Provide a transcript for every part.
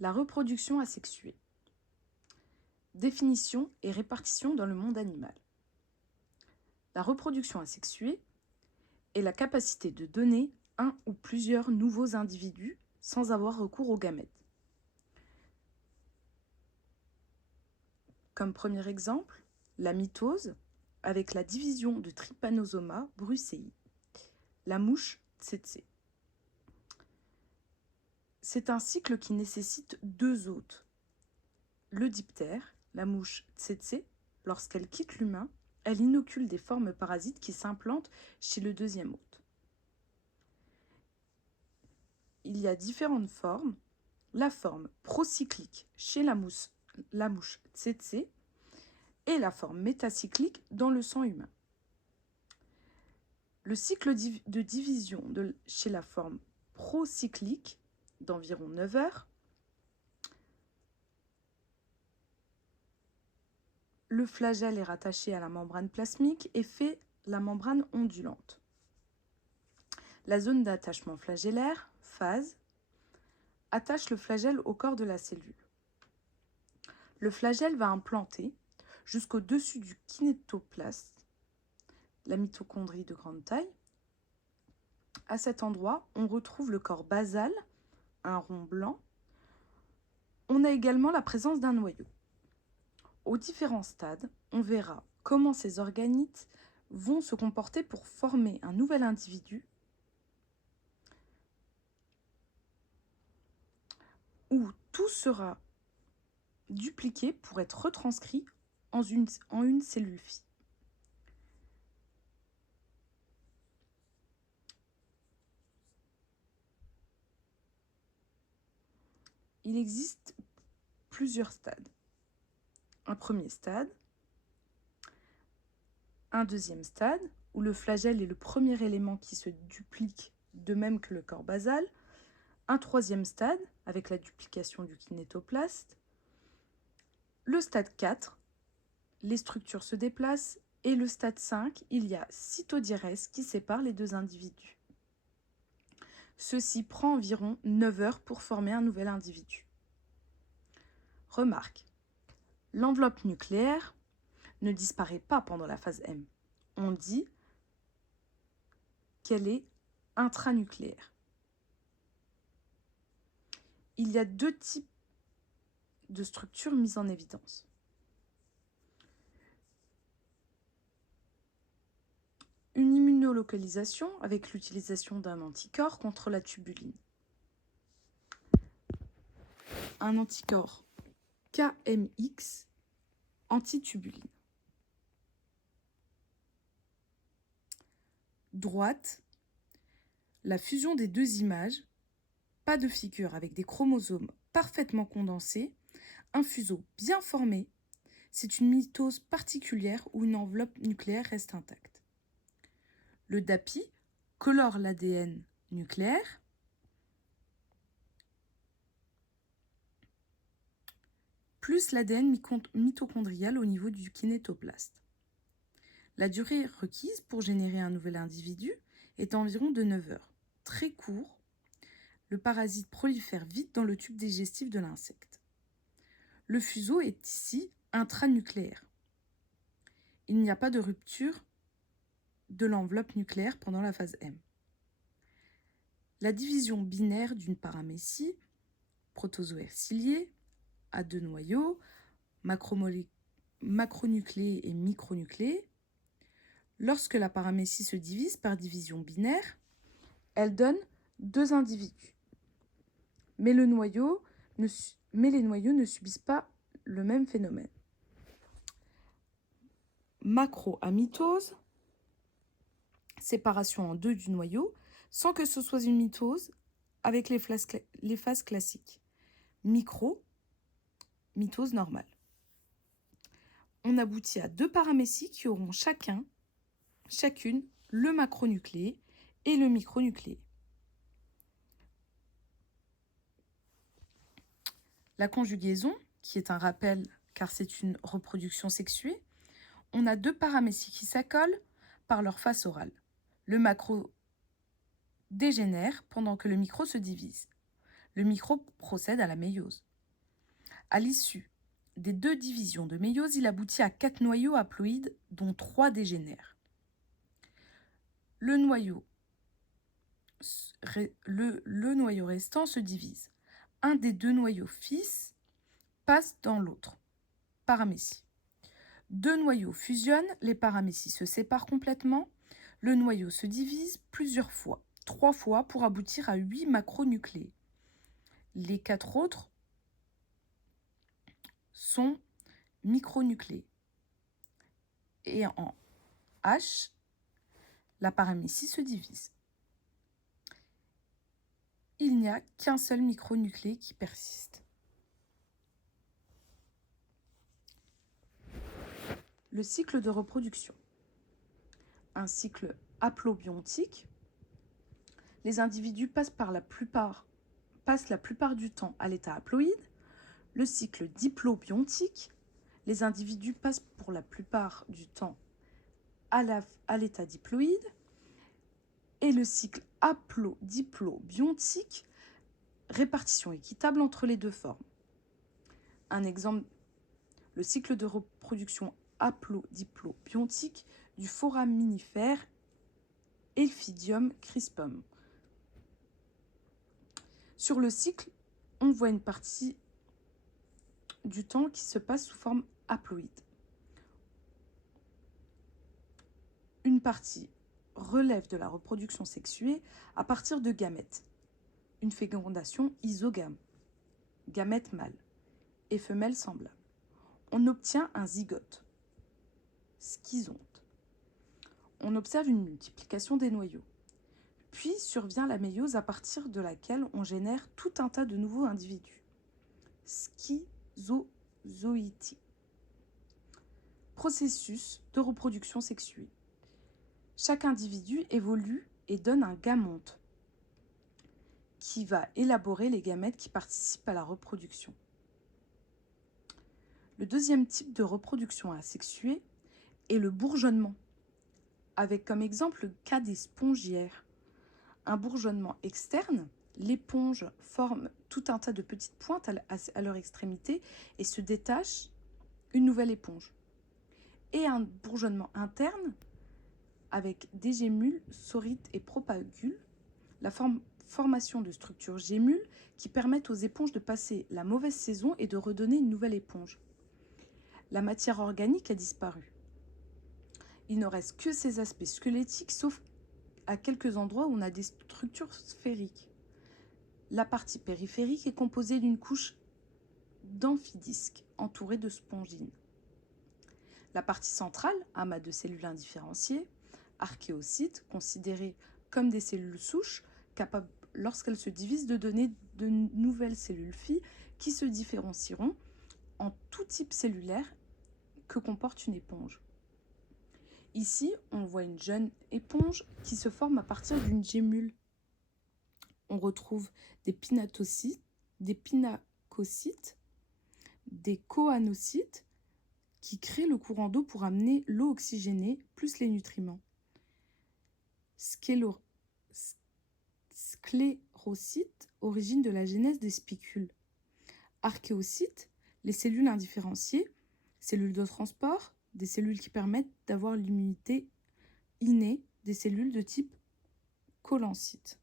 La reproduction asexuée. Définition et répartition dans le monde animal. La reproduction asexuée est la capacité de donner un ou plusieurs nouveaux individus sans avoir recours aux gamètes. Comme premier exemple, la mitose avec la division de Trypanosoma brucei, la mouche tsetse. C'est un cycle qui nécessite deux hôtes. Le diptère, la mouche tsetse, lorsqu'elle quitte l'humain, elle inocule des formes parasites qui s'implantent chez le deuxième hôte. Il y a différentes formes. La forme procyclique chez la mouche tsetse et la forme métacyclique dans le sang humain. Le cycle de division chez la forme procyclique d'environ 9 heures. Le flagelle est rattaché à la membrane plasmique et fait la membrane ondulante. La zone d'attachement flagellaire, phase, attache le flagelle au corps de la cellule. Le flagelle va implanter jusqu'au-dessus du kinétoplaste, la mitochondrie de grande taille. À cet endroit, on retrouve le corps basal, un rond blanc. On a également la présence d'un noyau. Aux différents stades, on verra comment ces organites vont se comporter pour former un nouvel individu où tout sera dupliqué pour être retranscrit en une cellule fille. Il existe plusieurs stades. Un premier stade, un deuxième stade, où le flagelle est le premier élément qui se duplique de même que le corps basal, un troisième stade, avec la duplication du kinétoplaste, le stade 4, les structures se déplacent, et le stade 5, il y a cytodiérèse qui sépare les deux individus. Ceci prend environ 9 heures pour former un nouvel individu. Remarque, l'enveloppe nucléaire ne disparaît pas pendant la phase M. On dit qu'elle est intranucléaire. Il y a deux types de structures mises en évidence. Une immunolocalisation avec l'utilisation d'un anticorps contre la tubuline. Un anticorps KMX antitubuline. Droite, la fusion des deux images, pas de figure avec des chromosomes parfaitement condensés, un fuseau bien formé, c'est une mitose particulière où une enveloppe nucléaire reste intacte. Le DAPI colore l'ADN nucléaire. Plus l'ADN mitochondrial au niveau du kinétoplaste. La durée requise pour générer un nouvel individu est environ de 9 heures. Très court, le parasite prolifère vite dans le tube digestif de l'insecte. Le fuseau est ici intranucléaire. Il n'y a pas de rupture de l'enveloppe nucléaire pendant la phase M. La division binaire d'une paramécie, protozoaire cilié, à deux noyaux, macronucléés et micronucléés. Lorsque la paramécie se divise par division binaire, elle donne deux individus. Mais les noyaux ne subissent pas le même phénomène. Macroamitose, séparation en deux du noyau, sans que ce soit une mitose avec les phases classiques. Mitose normale. On aboutit à deux paramécies qui auront chacune le macronucléé et le micronucléé. La conjugaison, qui est un rappel car c'est une reproduction sexuée, on a deux paramécies qui s'accolent par leur face orale. Le macro dégénère pendant que le micro se divise. Le microbe procède à la méiose. À l'issue des 2 divisions de méiose, il aboutit à 4 noyaux haploïdes, dont 3 dégénèrent. Le noyau restant se divise. Un des 2 noyaux fils passe dans l'autre, paramécie. 2 noyaux fusionnent, les paramécies se séparent complètement. Le noyau se divise plusieurs fois, 3 fois, pour aboutir à 8 macronucléés. Les 4 autres sont micronucléés. Et en H, la paramécie se divise. Il n'y a qu'un seul micronucléé qui persiste. Le cycle de reproduction. Un cycle haplobiontique. Les individus passent la plupart du temps à l'état haploïde. Le cycle diplobiontique. Les individus passent pour la plupart du temps à l'état diploïde. Et le cycle haplo-diplobiontique, répartition équitable entre les 2 formes. Un exemple, le cycle de reproduction haplo-diplobiontique du foraminifère Elphidium crispum. Sur le cycle, on voit une partie du temps qui se passe sous forme haploïde. Une partie relève de la reproduction sexuée à partir de gamètes. Une fécondation isogame, gamètes mâles et femelles semblables. On obtient un zygote, schizonte. On observe une multiplication des noyaux. Puis survient la méiose à partir de laquelle on génère tout un tas de nouveaux individus. Schizozoïtie. Processus de reproduction sexuée. Chaque individu évolue et donne un gamonte qui va élaborer les gamètes qui participent à la reproduction. Le deuxième type de reproduction asexuée est le bourgeonnement, avec comme exemple le cas des spongiaires. Un bourgeonnement externe, l'éponge forme tout un tas de petites pointes à leur extrémité et se détache une nouvelle éponge. Et un bourgeonnement interne, avec des gémules, sorites et propagules, la formation de structures gémules qui permettent aux éponges de passer la mauvaise saison et de redonner une nouvelle éponge. La matière organique a disparu. Il ne reste que ces aspects squelettiques, sauf à quelques endroits où on a des structures sphériques. La partie périphérique est composée d'une couche d'amphidisques entourée de spongines. La partie centrale, amas de cellules indifférenciées, archéocytes, considérées comme des cellules souches, capables, lorsqu'elles se divisent, de donner de nouvelles cellules filles qui se différencieront en tout type cellulaire que comporte une éponge. Ici, on voit une jeune éponge qui se forme à partir d'une gémule. On retrouve des pinatocytes, des pinacocytes, des choanocytes qui créent le courant d'eau pour amener l'eau oxygénée plus les nutriments. Sclérocytes, origine de la genèse des spicules. Archéocytes, les cellules indifférenciées, cellules de transport, des cellules qui permettent d'avoir l'immunité innée, des cellules de type collencyte.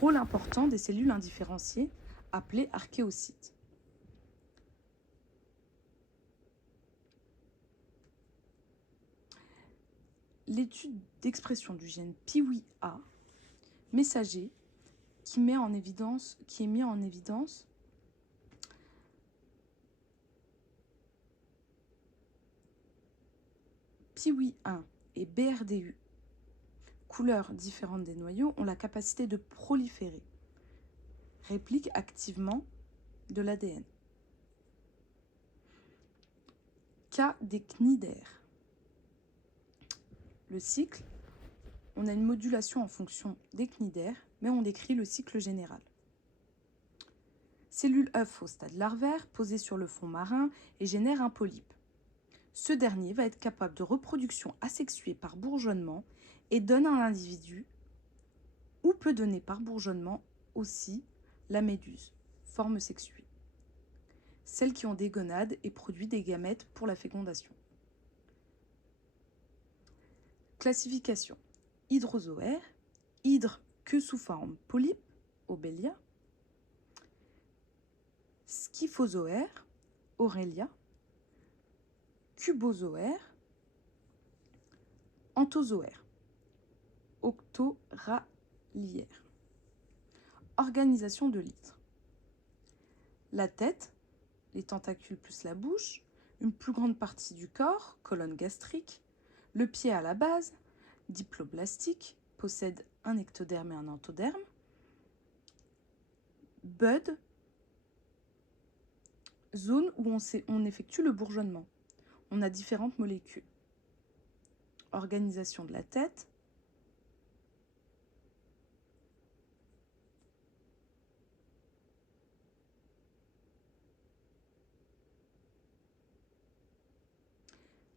Rôle important des cellules indifférenciées appelées archéocytes. L'étude d'expression du gène PIWI-A messager qui est mis en évidence PIWI1 et BRDU, couleurs différentes des noyaux, ont la capacité de proliférer, répliquent activement de l'ADN. Cas des cnidaires. Le cycle, on a une modulation en fonction des cnidaires, mais on décrit le cycle général. Cellule œuf au stade larvaire, posée sur le fond marin et génère un polype. Ce dernier va être capable de reproduction asexuée par bourgeonnement et donne un individu ou peut donner par bourgeonnement aussi la méduse, forme sexuée. Celles qui ont des gonades et produisent des gamètes pour la fécondation. Classification. Hydrozoaire, hydre que sous forme polype, Obelia. Scyphozoaire, Aurelia. Cubozoaire, Anthozoaire, Octoralière. Organisation de l'hydre. La tête, les tentacules plus la bouche, une plus grande partie du corps, colonne gastrique, le pied à la base, diploblastique, possède un ectoderme et un entoderme, bud, zone où on effectue le bourgeonnement. On a différentes molécules. Organisation de la tête.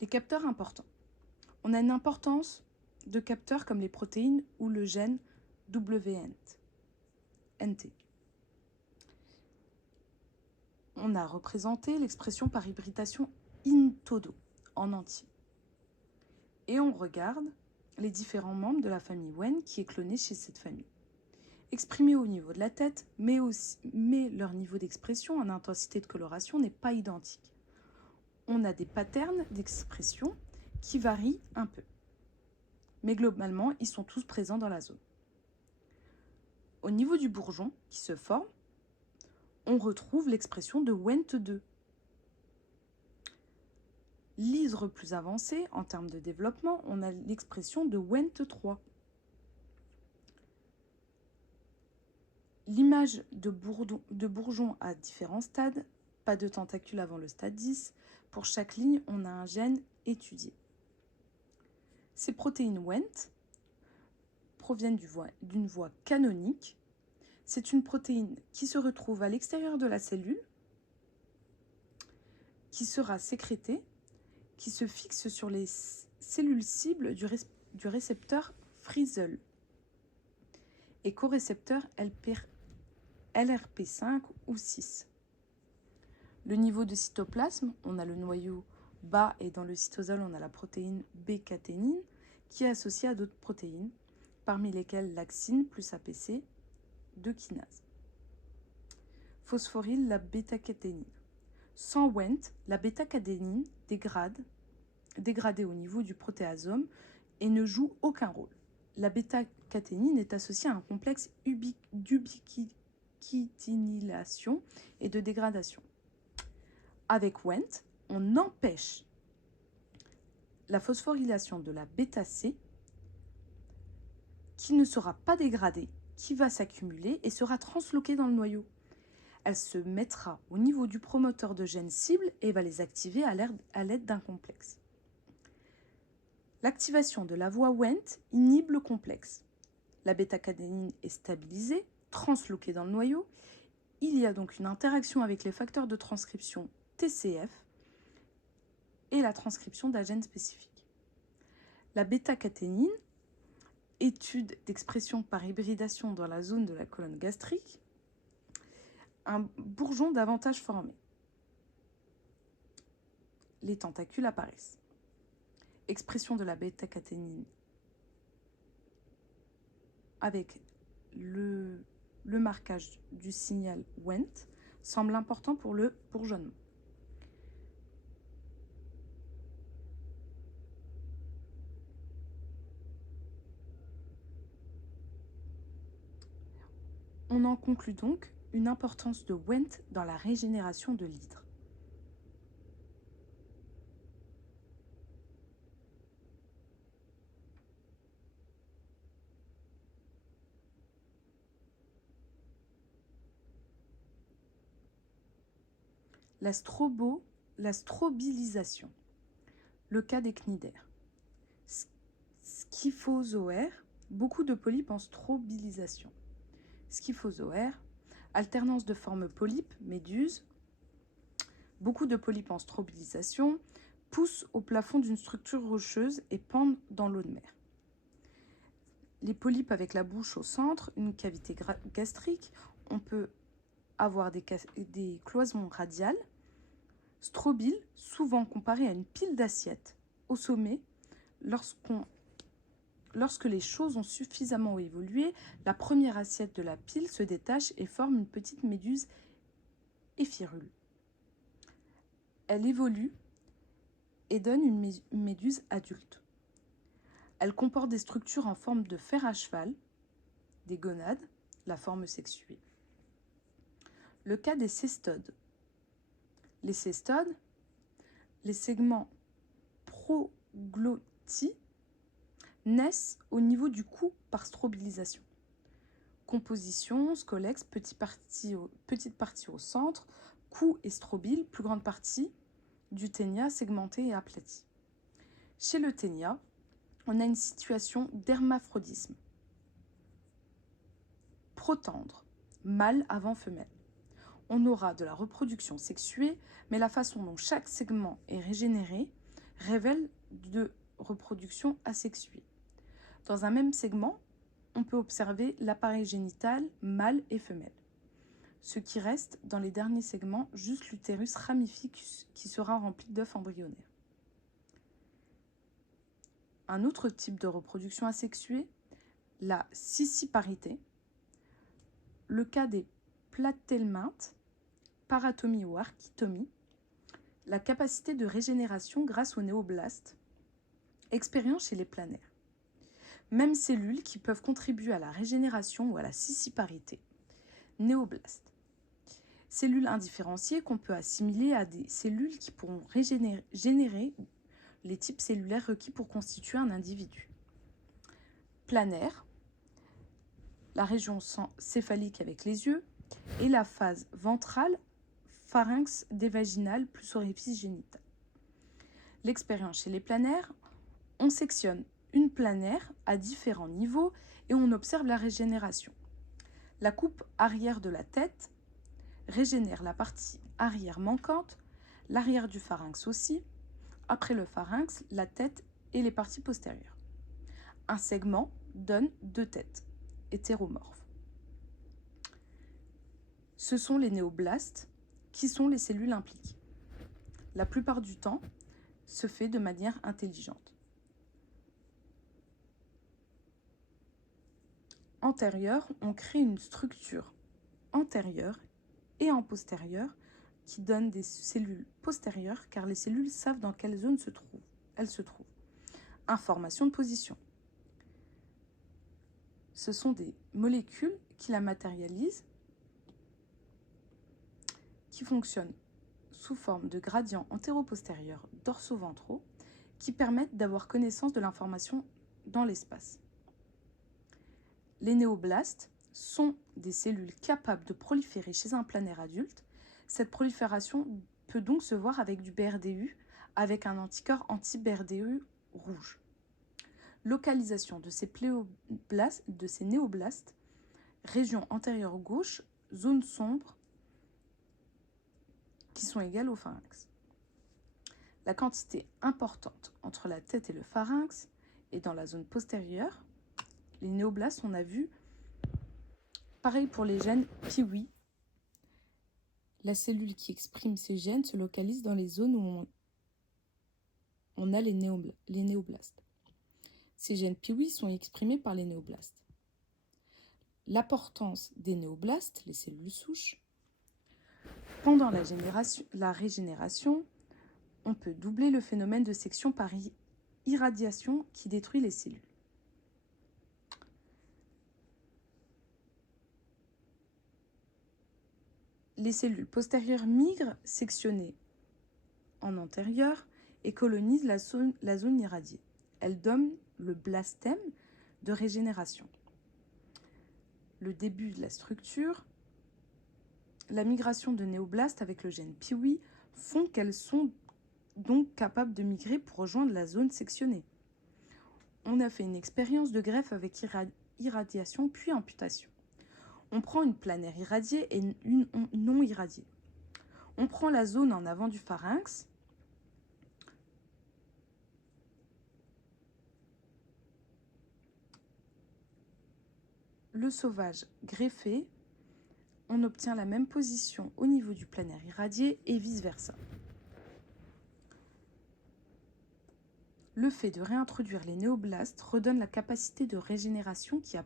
Les capteurs importants. On a une importance de capteurs comme les protéines ou le gène WNT. On a représenté l'expression par hybridation in toto, en entier. Et on regarde les différents membres de la famille Wen qui est clonée chez cette famille. Exprimés au niveau de la tête, mais leur niveau d'expression en intensité de coloration n'est pas identique. On a des patterns d'expression qui varient un peu. Mais globalement, ils sont tous présents dans la zone. Au niveau du bourgeon qui se forme, on retrouve l'expression de WENT2. L'hydre plus avancé, en termes de développement, on a l'expression de WENT3. L'image de bourgeon à différents stades, pas de tentacules avant le stade 10. Pour chaque ligne, on a un gène étudié. Ces protéines WENT proviennent d'une voie canonique. C'est une protéine qui se retrouve à l'extérieur de la cellule, qui sera sécrétée, qui se fixe sur les cellules cibles du récepteur Frizzle et corécepteur LRP5 ou 6. Le niveau de cytoplasme, on a le noyau bas et dans le cytosol, on a la protéine B-caténine qui est associée à d'autres protéines, parmi lesquelles l'axine plus APC de kinase. Phosphoryle la bêta-caténine. Sans WENT, la bêta-caténine dégradée au niveau du protéasome et ne joue aucun rôle. La bêta-caténine est associée à un complexe d'ubiquitinylation et de dégradation. Avec WENT, on empêche la phosphorylation de la bêta-C qui ne sera pas dégradée, qui va s'accumuler et sera transloquée dans le noyau. Elle se mettra au niveau du promoteur de gènes cibles et va les activer à l'aide d'un complexe. L'activation de la voie WENT inhibe le complexe. La bêta-caténine est stabilisée, transloquée dans le noyau. Il y a donc une interaction avec les facteurs de transcription TCF et la transcription d'un gène spécifique. La bêta-caténine, étude d'expression par hybridation dans la zone de la colonne gastrique, un bourgeon davantage formé. Les tentacules apparaissent. Expression de la bêta-caténine avec le marquage du signal WENT semble important pour le bourgeonnement. On en conclut donc une importance de WENT dans la régénération de l'hydre. La strobilisation. Le cas des cnidaires. Scyphozoaire, beaucoup de polypes en strobilisation. Scyphozoaire, alternance de forme polype, méduse, beaucoup de polypes en strobilisation, poussent au plafond d'une structure rocheuse et pendent dans l'eau de mer. les polypes avec la bouche au centre, une cavité gastrique. On peut avoir des cloisons radiales. Strobile, souvent comparé à une pile d'assiettes. Au sommet, lorsque les choses ont suffisamment évolué, la première assiette de la pile se détache et forme une petite méduse éphirule. Elle évolue et donne une méduse adulte. Elle comporte des structures en forme de fer à cheval, des gonades, la forme sexuée. Le cas des cestodes. Les cestodes, les segments proglottis, naissent au niveau du cou par strobilisation. Composition, scolex, petite partie au centre, cou et strobile, plus grande partie du ténia segmenté et aplati. Chez le ténia, on a une situation d'hermaphrodisme. Protandre, mâle avant femelle. On aura de la reproduction sexuée, mais la façon dont chaque segment est régénéré révèle de reproduction asexuée. Dans un même segment, on peut observer l'appareil génital mâle et femelle. Ce qui reste dans les derniers segments, juste l'utérus ramifié qui sera rempli d'œufs embryonnaires. Un autre type de reproduction asexuée, la scissiparité. Le cas des platelmintes, paratomie ou architomie, la capacité de régénération grâce aux néoblastes, expérience chez les planaires. Mêmes cellules qui peuvent contribuer à la régénération ou à la scissiparité. Néoblastes. Cellules indifférenciées qu'on peut assimiler à des cellules qui pourront générer les types cellulaires requis pour constituer un individu. Planaire, la région céphalique avec les yeux, et la phase ventrale, pharynx dévaginal plus orifice génital. L'expérience chez les planaires, on sectionne une planaire à différents niveaux et on observe la régénération. La coupe arrière de la tête régénère la partie arrière manquante, l'arrière du pharynx aussi, après le pharynx, la tête et les parties postérieures. Un segment donne 2 têtes, hétéromorphes. Ce sont les néoblastes qui sont les cellules impliquées. La plupart du temps, se fait de manière intelligente. Antérieure, on crée une structure antérieure et en postérieur qui donne des cellules postérieures car les cellules savent dans quelle zone elles se trouvent. Information de position. Ce sont des molécules qui la matérialisent, qui fonctionnent sous forme de gradients antéro-postérieurs dorso-ventraux qui permettent d'avoir connaissance de l'information dans l'espace. Les néoblastes sont des cellules capables de proliférer chez un planaire adulte. Cette prolifération peut donc se voir avec du BRDU, avec un anticorps anti-BRDU rouge. Localisation de ces néoblastes, région antérieure gauche, zone sombre, qui sont égales au pharynx. La quantité importante entre la tête et le pharynx est dans la zone postérieure. Les néoblastes, on a vu, pareil pour les gènes PIWI. La cellule qui exprime ces gènes se localise dans les zones où on a les néoblastes. Ces gènes PIWI sont exprimés par les néoblastes. L'importance des néoblastes, les cellules souches. Pendant la régénération, on peut doubler le phénomène de section par irradiation qui détruit les cellules. Les cellules postérieures migrent sectionnées en antérieur et colonisent la zone irradiée. Elles donnent le blastème de régénération. Le début de la structure, la migration de néoblastes avec le gène PIWI font qu'elles sont donc capables de migrer pour rejoindre la zone sectionnée. On a fait une expérience de greffe avec irradiation puis amputation. On prend une planaire irradiée et une non irradiée. On prend la zone en avant du pharynx. le sauvage greffé, on obtient la même position au niveau du planaire irradié et vice-versa. Le fait de réintroduire les néoblastes redonne la capacité de régénération qui a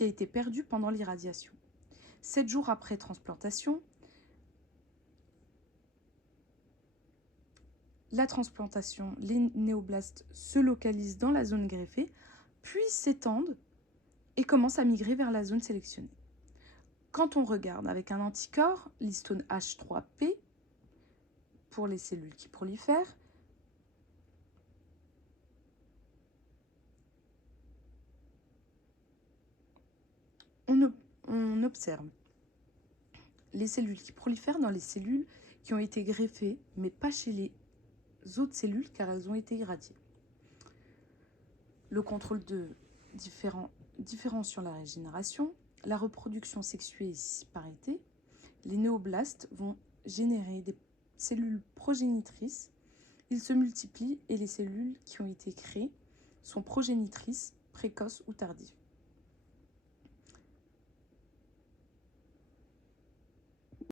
été perdue pendant l'irradiation. 7 jours après transplantation, les néoblastes se localisent dans la zone greffée, puis s'étendent et commencent à migrer vers la zone sélectionnée. Quand on regarde avec un anticorps, l'histone H3P, pour les cellules qui prolifèrent, on observe les cellules qui prolifèrent dans les cellules qui ont été greffées, mais pas chez les autres cellules car elles ont été irradiées. Le contrôle de différenciant la régénération, la reproduction sexuée ici par été, les néoblastes vont générer des cellules progénitrices, ils se multiplient et les cellules qui ont été créées sont progénitrices précoces ou tardives.